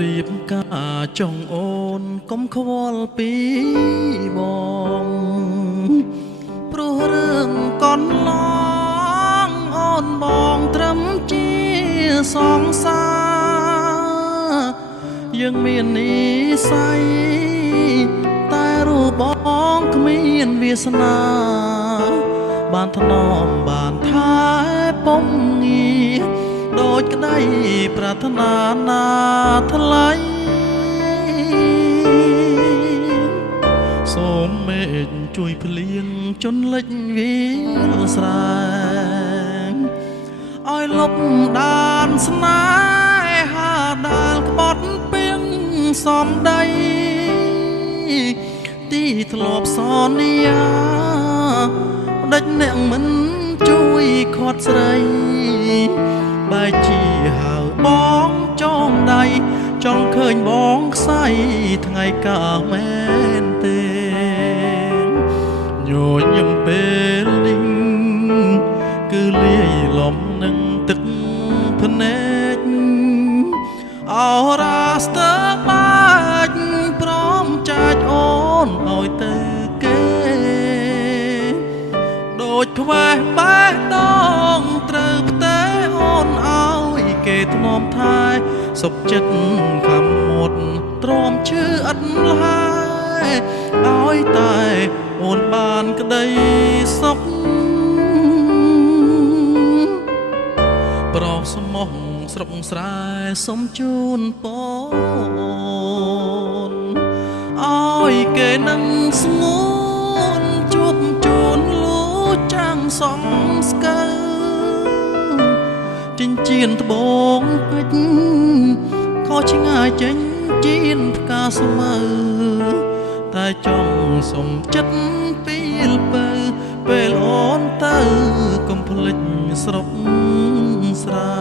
រៀបការចង់អូនកុំខ្វល់ពីបងព្រោះរឿងកន្លងអូនបងត្រឹមជាសងសាយើងមាននិស័យតែរូបបងគ្មានវាសនាបានថ្នមបានថែពំងាដូចក្តីប្រាថ្នាណាថ្លៃសូមមេឃជួយភ្លៀងជន់លិចវាលស្រែងឲ្យលុបដានស្នេហាដែលក្បត់ពីងសំដីទីធ្លាប់សន្យាដេចអ្នកមិនជួយខាត់ស្រីបែរជាហៅបងចងដៃចង់ឃើញបងខ្សែថ្ងៃកាលមែនទេញញឹមពេលនេះគឺលាយលំនឹងទឹកភ្នែកអរ៉ាស្ទើបាច់ព្រមចាច់អូនឲ្យទៅគេដូចខ្វេះបេះដូងត្រូវផ្ទៃអូនឲ្យគេធ្នមថែសុខចិត្តខំមុតទ្រាំឈឺអត់ឡើយឲ្យតែអូនបានក្តីសុខប្រោសស្មោះស្រុកស្រែសុំជូនពរឲ្យគេនឹងស្ងួនជួបជូនលូចាំងសំស្កើចិញ្ចៀនត្បូងពេជ្រខុសឆ្ងាយចេញជៀនផ្កាស្មៅតែចង់សុំចិត្តពេលបើពេលអូនទៅកុំភ្លេចស្រុកស្រែ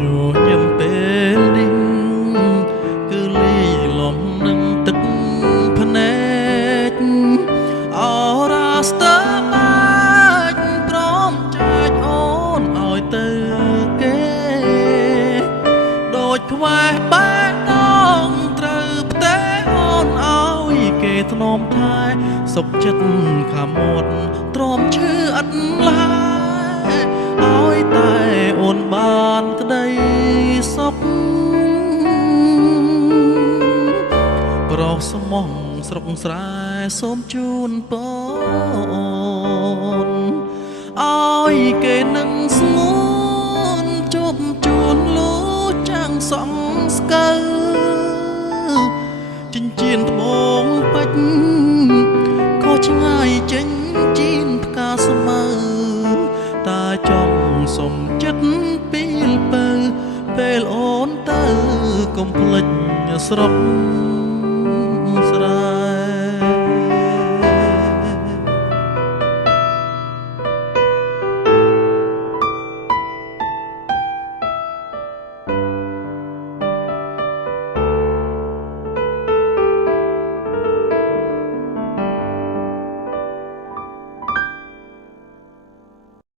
ញញឹមពេលនេះគឺលាយលំនឹងទឹកភ្នែកអរ៉ាស្ទើបាច់ព្រមចាច់អូនឲ្យទៅគេដូចខ្វេះបេះដូងត្រូវផ្ទៃអូនឲ្យគេធ្នមថែសុខចិត្តខាមាត់ទ្រាំឈឺអត់ឡើយឲ្យតែអូនបានក្តីសុខប្រោសស្មោះស្រុកស្រែសូមជូនពរឲ្យគេនឹងស្ងួនជួបជូនលូចាំងសំស្កើចិញ្ចៀនត្បូងពេជ្រខុសឆ្ងាយចេញជៀនផ្កាស្មៅតែចង់សុំចិត្តពេលបើពេលអូនទៅកុំភ្លេចស្រុក